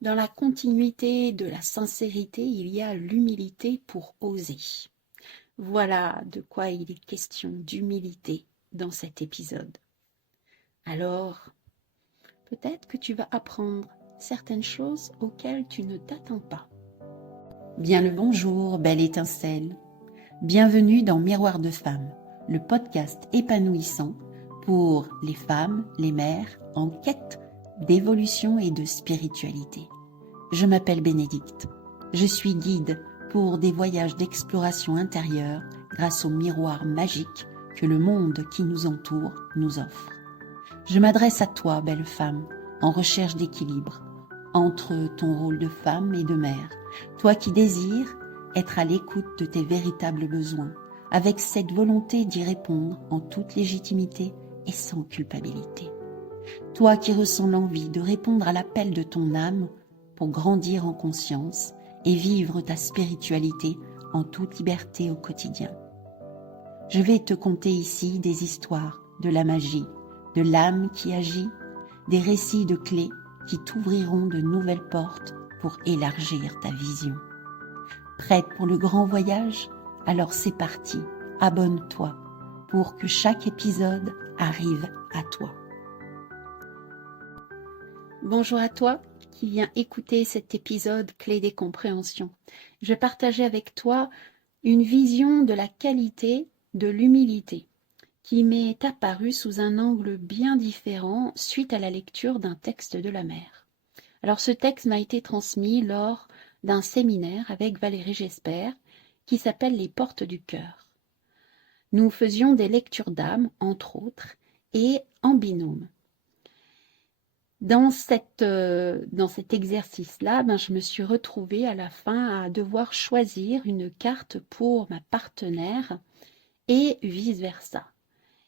Dans la continuité de la sincérité, il y a l'humilité pour oser. Voilà de quoi il est question d'humilité dans cet épisode. Alors, peut-être que tu vas apprendre certaines choses auxquelles tu ne t'attends pas. Bien le bonjour, belle étincelle. Bienvenue dans Miroir de femmes, le podcast épanouissant pour les femmes, les mères en quête d'évolution et de spiritualité. Je m'appelle Bénédicte. Je suis guide pour des voyages d'exploration intérieure grâce au miroir magique que le monde qui nous entoure nous offre. Je m'adresse à toi, belle femme, en recherche d'équilibre entre ton rôle de femme et de mère, toi qui désires être à l'écoute de tes véritables besoins, avec cette volonté d'y répondre en toute légitimité et sans culpabilité. Toi qui ressens l'envie de répondre à l'appel de ton âme pour grandir en conscience et vivre ta spiritualité en toute liberté au quotidien. Je vais te conter ici des histoires de la magie, de l'âme qui agit, des récits de clés qui t'ouvriront de nouvelles portes pour élargir ta vision. Prête pour le grand voyage? Alors c'est parti, abonne-toi pour que chaque épisode arrive à toi. Bonjour à toi qui viens écouter cet épisode clé des compréhensions. Je vais partager avec toi une vision de la qualité de l'humilité qui m'est apparue sous un angle bien différent suite à la lecture d'un texte de la mère. Alors ce texte m'a été transmis lors d'un séminaire avec Valérie Gesper qui s'appelle Les portes du cœur. Nous faisions des lectures d'âme, entre autres, et en binôme. Dans cet exercice-là, je me suis retrouvée à la fin à devoir choisir une carte pour ma partenaire et vice-versa.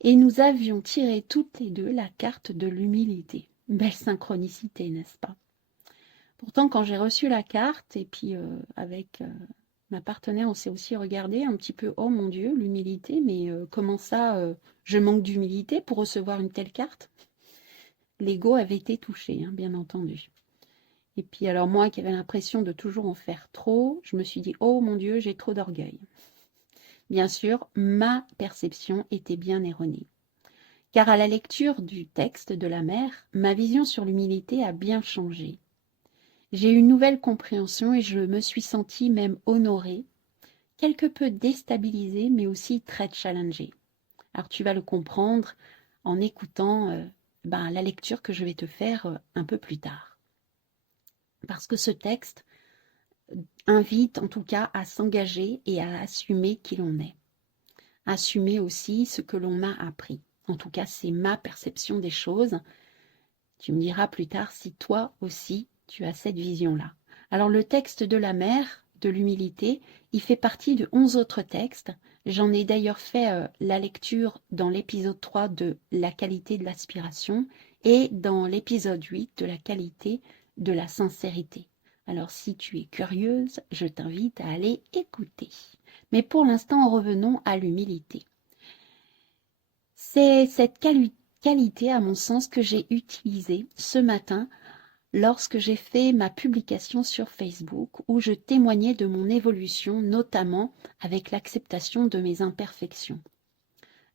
Et nous avions tiré toutes les deux la carte de l'humilité. Belle synchronicité, n'est-ce pas? Pourtant, quand j'ai reçu la carte, et puis avec ma partenaire, on s'est aussi regardé un petit peu, oh mon Dieu, l'humilité, mais comment ça, je manque d'humilité pour recevoir une telle carte? L'ego avait été touché, bien entendu. Et puis alors moi qui avais l'impression de toujours en faire trop, je me suis dit, oh mon Dieu, j'ai trop d'orgueil. Bien sûr, ma perception était bien erronée. Car à la lecture du texte de la mère, ma vision sur l'humilité a bien changé. J'ai eu une nouvelle compréhension et je me suis sentie même honorée, quelque peu déstabilisée, mais aussi très challengée. Alors tu vas le comprendre en écoutant la lecture que je vais te faire un peu plus tard. Parce que ce texte invite en tout cas à s'engager et à assumer qui l'on est. Assumer aussi ce que l'on a appris. En tout cas, c'est ma perception des choses. Tu me diras plus tard si toi aussi tu as cette vision-là. Alors le texte de la mère, de l'humilité, il fait partie de 11 autres textes. J'en ai d'ailleurs fait la lecture dans l'épisode 3 de la qualité de l'aspiration et dans l'épisode 8 de la qualité de la sincérité. Alors si tu es curieuse, je t'invite à aller écouter. Mais pour l'instant, revenons à l'humilité. C'est cette qualité, à mon sens, que j'ai utilisée ce matin lorsque j'ai fait ma publication sur Facebook où je témoignais de mon évolution, notamment avec l'acceptation de mes imperfections.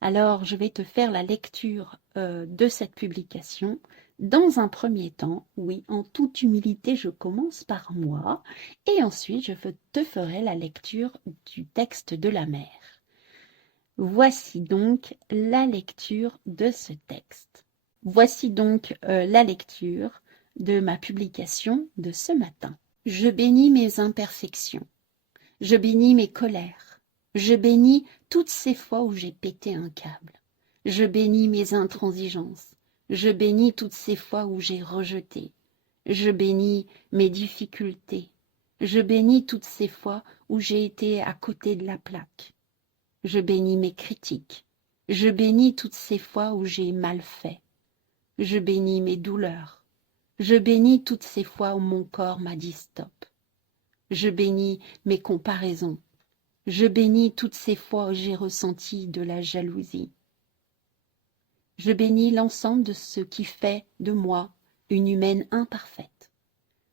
Alors, je vais te faire la lecture de cette publication. Dans un premier temps, oui, en toute humilité, je commence par moi et ensuite je te ferai la lecture du texte de la mère. Voici donc la lecture de ce texte. Voici donc la lecture de ma publication de ce matin. Je bénis mes imperfections. Je bénis mes colères. Je bénis toutes ces fois où j'ai pété un câble. Je bénis mes intransigeances. Je bénis toutes ces fois où j'ai rejeté. Je bénis mes difficultés. Je bénis toutes ces fois où j'ai été à côté de la plaque. Je bénis mes critiques. Je bénis toutes ces fois où j'ai mal fait. Je bénis mes douleurs. Je bénis toutes ces fois où mon corps m'a dit stop. Je bénis mes comparaisons. Je bénis toutes ces fois où j'ai ressenti de la jalousie. Je bénis l'ensemble de ce qui fait de moi une humaine imparfaite.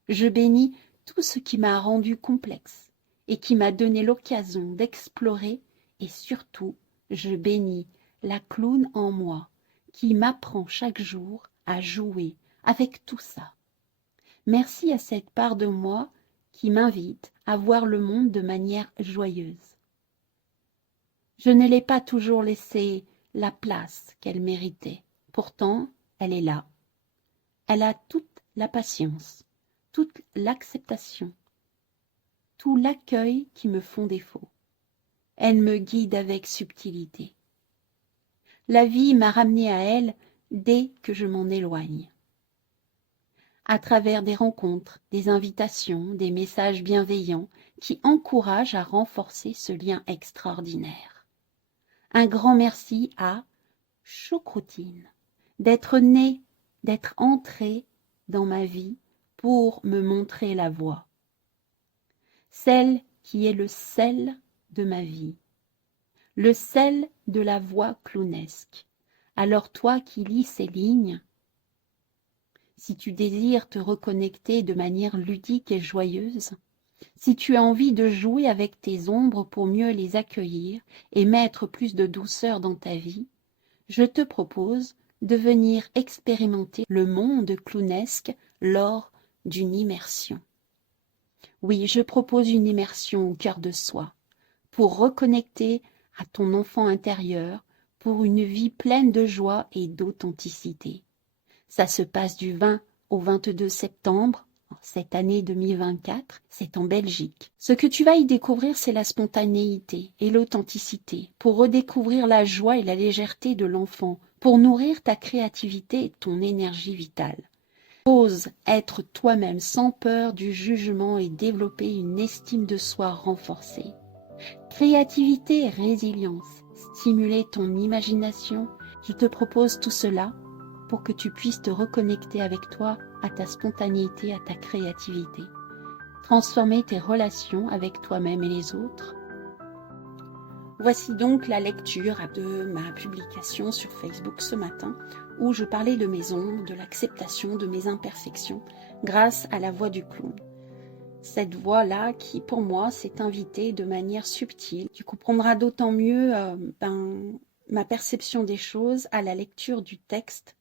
Je bénis tout ce qui m'a rendu complexe et qui m'a donné l'occasion d'explorer, et surtout, je bénis la clown en moi qui m'apprend chaque jour à jouer avec tout ça. Merci à cette part de moi qui m'invite à voir le monde de manière joyeuse. Je ne l'ai pas toujours laissé la place qu'elle méritait. Pourtant, elle est là. Elle a toute la patience, toute l'acceptation, tout l'accueil qui me font défaut. Elle me guide avec subtilité. La vie m'a ramené à elle dès que je m'en éloigne. À travers des rencontres, des invitations, des messages bienveillants qui encouragent à renforcer ce lien extraordinaire. Un grand merci à Choucroutine d'être née, d'être entrée dans ma vie pour me montrer la voie. Celle qui est le sel de ma vie, le sel de la voix clownesque. Alors toi qui lis ces lignes, si tu désires te reconnecter de manière ludique et joyeuse, si tu as envie de jouer avec tes ombres pour mieux les accueillir et mettre plus de douceur dans ta vie, je te propose de venir expérimenter le monde clownesque lors d'une immersion. Oui, je propose une immersion au cœur de soi, pour reconnecter à ton enfant intérieur, pour une vie pleine de joie et d'authenticité. Ça se passe du 20 au 22 septembre, cette année 2024, c'est en Belgique. Ce que tu vas y découvrir, c'est la spontanéité et l'authenticité, pour redécouvrir la joie et la légèreté de l'enfant, pour nourrir ta créativité et ton énergie vitale. Ose être toi-même sans peur du jugement et développer une estime de soi renforcée. Créativité et résilience, stimuler ton imagination. Je te propose tout cela pour que tu puisses te reconnecter avec toi, à ta spontanéité, à ta créativité. Transformer tes relations avec toi-même et les autres. Voici donc la lecture de ma publication sur Facebook ce matin, où je parlais de mes ombres, de l'acceptation de mes imperfections, grâce à la voix du clown. Cette voix-là qui, pour moi, s'est invitée de manière subtile. Tu comprendras d'autant mieux ma perception des choses à la lecture du texte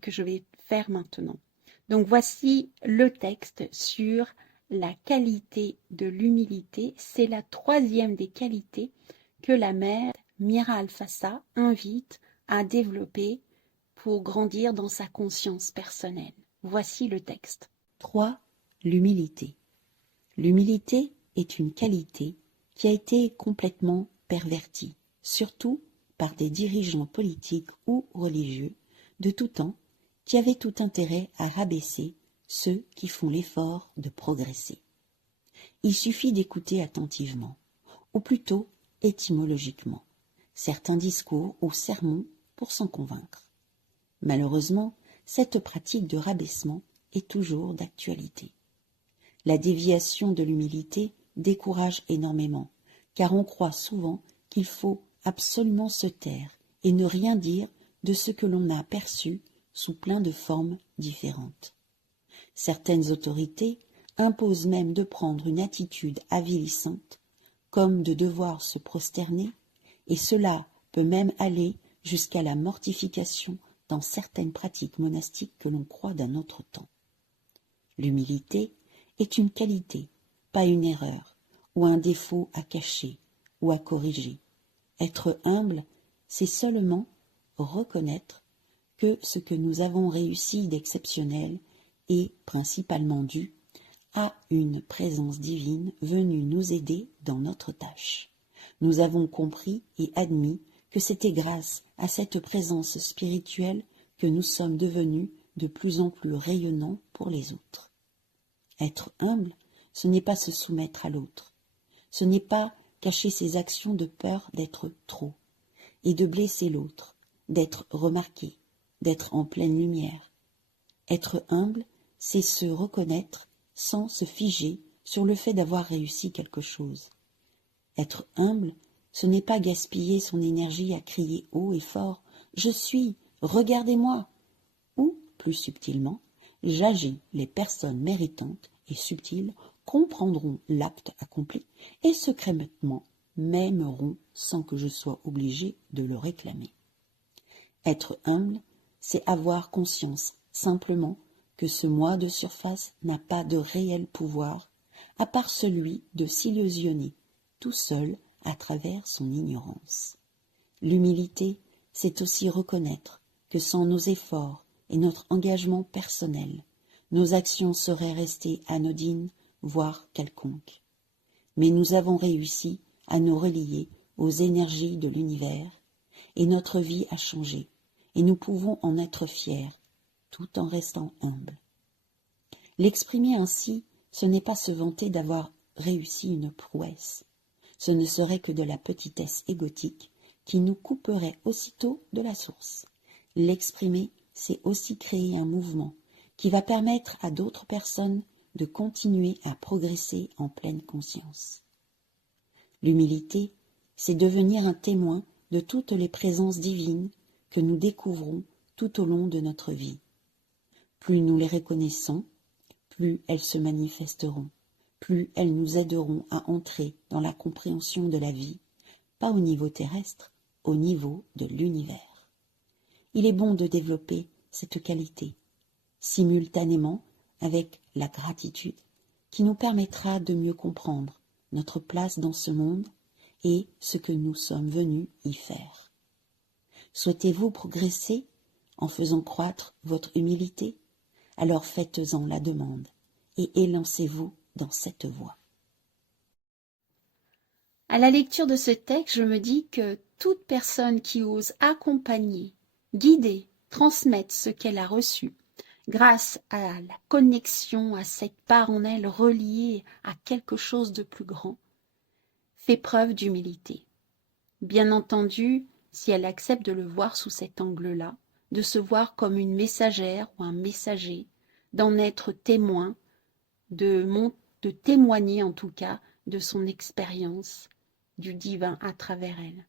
que je vais faire maintenant. Donc voici le texte sur la qualité de l'humilité. C'est la troisième des qualités que la mère Mira Alfassa invite à développer pour grandir dans sa conscience personnelle. Voici le texte. 3. L'humilité. L'humilité est une qualité qui a été complètement pervertie, surtout par des dirigeants politiques ou religieux de tout temps qui avaient tout intérêt à rabaisser ceux qui font l'effort de progresser. Il suffit d'écouter attentivement, ou plutôt étymologiquement, certains discours ou sermons pour s'en convaincre. Malheureusement, cette pratique de rabaissement est toujours d'actualité. La déviation de l'humilité décourage énormément, car on croit souvent qu'il faut absolument se taire et ne rien dire de ce que l'on a perçu sous plein de formes différentes. Certaines autorités imposent même de prendre une attitude avilissante, comme de devoir se prosterner, et cela peut même aller jusqu'à la mortification dans certaines pratiques monastiques que l'on croit d'un autre temps. L'humilité est une qualité, pas une erreur, ou un défaut à cacher ou à corriger. Être humble, c'est seulement reconnaître que ce que nous avons réussi d'exceptionnel est principalement dû à une présence divine venue nous aider dans notre tâche. Nous avons compris et admis que c'était grâce à cette présence spirituelle que nous sommes devenus de plus en plus rayonnants pour les autres. Être humble, ce n'est pas se soumettre à l'autre. Ce n'est pas cacher ses actions de peur d'être trop et de blesser l'autre, d'être remarqué, d'être en pleine lumière. Être humble, c'est se reconnaître sans se figer sur le fait d'avoir réussi quelque chose. Être humble, ce n'est pas gaspiller son énergie à crier haut et fort « Je suis, regardez-moi » ou, plus subtilement, j'agis les personnes méritantes et subtils comprendront l'acte accompli et secrètement m'aimeront sans que je sois obligé de le réclamer. Être humble, c'est avoir conscience simplement que ce moi de surface n'a pas de réel pouvoir, à part celui de s'illusionner tout seul à travers son ignorance. L'humilité, c'est aussi reconnaître que sans nos efforts et notre engagement personnel, nos actions seraient restées anodines, voire quelconques. Mais nous avons réussi à nous relier aux énergies de l'univers, et notre vie a changé, et nous pouvons en être fiers, tout en restant humbles. L'exprimer ainsi, ce n'est pas se vanter d'avoir réussi une prouesse. Ce ne serait que de la petitesse égotique qui nous couperait aussitôt de la source. L'exprimer, c'est aussi créer un mouvement qui va permettre à d'autres personnes de continuer à progresser en pleine conscience. L'humilité, c'est devenir un témoin de toutes les présences divines que nous découvrons tout au long de notre vie. Plus nous les reconnaissons, plus elles se manifesteront, plus elles nous aideront à entrer dans la compréhension de la vie, pas au niveau terrestre, au niveau de l'univers. Il est bon de développer cette qualité, simultanément avec la gratitude, qui nous permettra de mieux comprendre notre place dans ce monde et ce que nous sommes venus y faire. Souhaitez-vous progresser en faisant croître votre humilité? Alors faites-en la demande et élancez-vous dans cette voie. À la lecture de ce texte, je me dis que toute personne qui ose accompagner, guider, transmettre ce qu'elle a reçu, grâce à la connexion à cette part en elle reliée à quelque chose de plus grand, fait preuve d'humilité. Bien entendu, si elle accepte de le voir sous cet angle-là, de se voir comme une messagère ou un messager, d'en être témoin, de témoigner en tout cas de son expérience du divin à travers elle.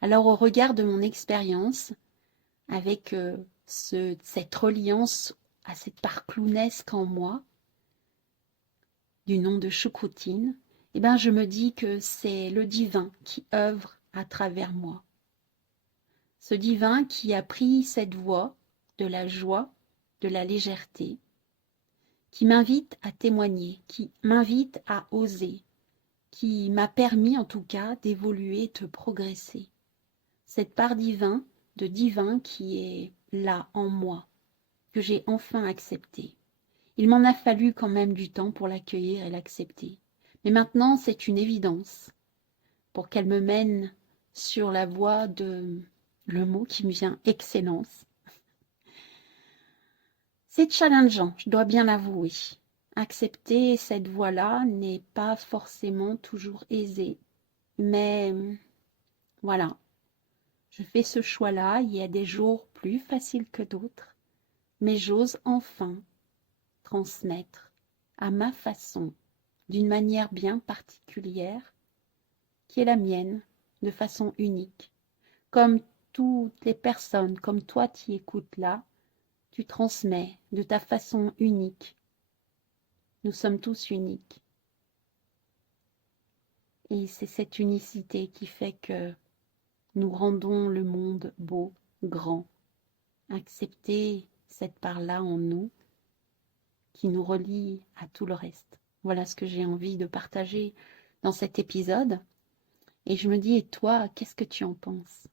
Alors au regard de mon expérience, avec cette reliance à cette part clownesque en moi, du nom de choucroutine, eh ben je me dis que c'est le divin qui œuvre à travers moi. Ce divin qui a pris cette voie de la joie, de la légèreté, qui m'invite à témoigner, qui m'invite à oser, qui m'a permis en tout cas d'évoluer, de progresser. Cette part de divin qui est là en moi, que j'ai enfin acceptée. Il m'en a fallu quand même du temps pour l'accueillir et l'accepter. Mais maintenant, c'est une évidence pour qu'elle me mène sur la voie de le mot qui me vient, excellence. C'est challengeant, je dois bien l'avouer. Accepter cette voie-là n'est pas forcément toujours aisé. Mais voilà, je fais ce choix-là. Il y a des jours plus faciles que d'autres. Mais j'ose enfin transmettre à ma façon, d'une manière bien particulière, qui est la mienne, de façon unique. Comme toutes les personnes, comme toi qui écoutes là, tu transmets de ta façon unique. Nous sommes tous uniques. Et c'est cette unicité qui fait que nous rendons le monde beau, grand. Accepter cette part-là en nous qui nous relie à tout le reste. Voilà ce que j'ai envie de partager dans cet épisode. Et je me dis, et toi, qu'est-ce que tu en penses?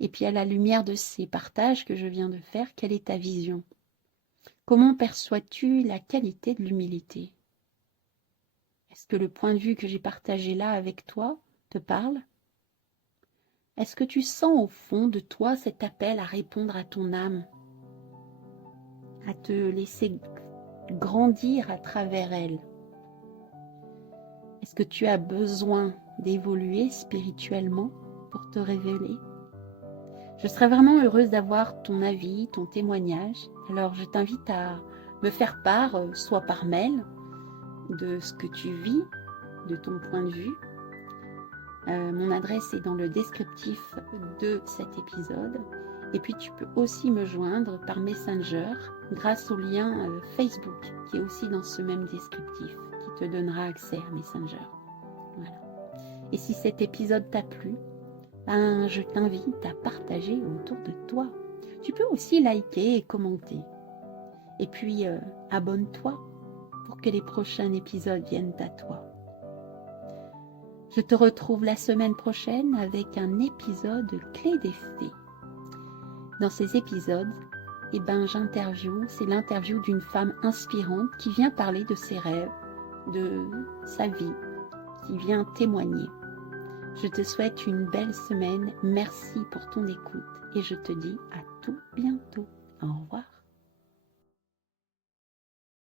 Et puis à la lumière de ces partages que je viens de faire, quelle est ta vision? Comment perçois-tu la qualité de l'humilité? Est-ce que le point de vue que j'ai partagé là avec toi te parle? Est-ce que tu sens au fond de toi cet appel à répondre à ton âme, à te laisser grandir à travers elle? Est-ce que tu as besoin d'évoluer spirituellement pour te révéler? Je serais vraiment heureuse d'avoir ton avis, ton témoignage. Alors je t'invite à me faire part, soit par mail, de ce que tu vis, de ton point de vue. Mon adresse est dans le descriptif de cet épisode. Et puis tu peux aussi me joindre par Messenger grâce au lien Facebook qui est aussi dans ce même descriptif qui te donnera accès à Messenger. Voilà. Et si cet épisode t'a plu, je t'invite à partager autour de toi. Tu peux aussi liker et commenter. Et puis abonne-toi pour que les prochains épisodes viennent à toi. Je te retrouve la semaine prochaine avec un épisode clé des fées. Dans ces épisodes, c'est l'interview d'une femme inspirante qui vient parler de ses rêves, de sa vie, qui vient témoigner. Je te souhaite une belle semaine, merci pour ton écoute et je te dis à tout bientôt. Au revoir.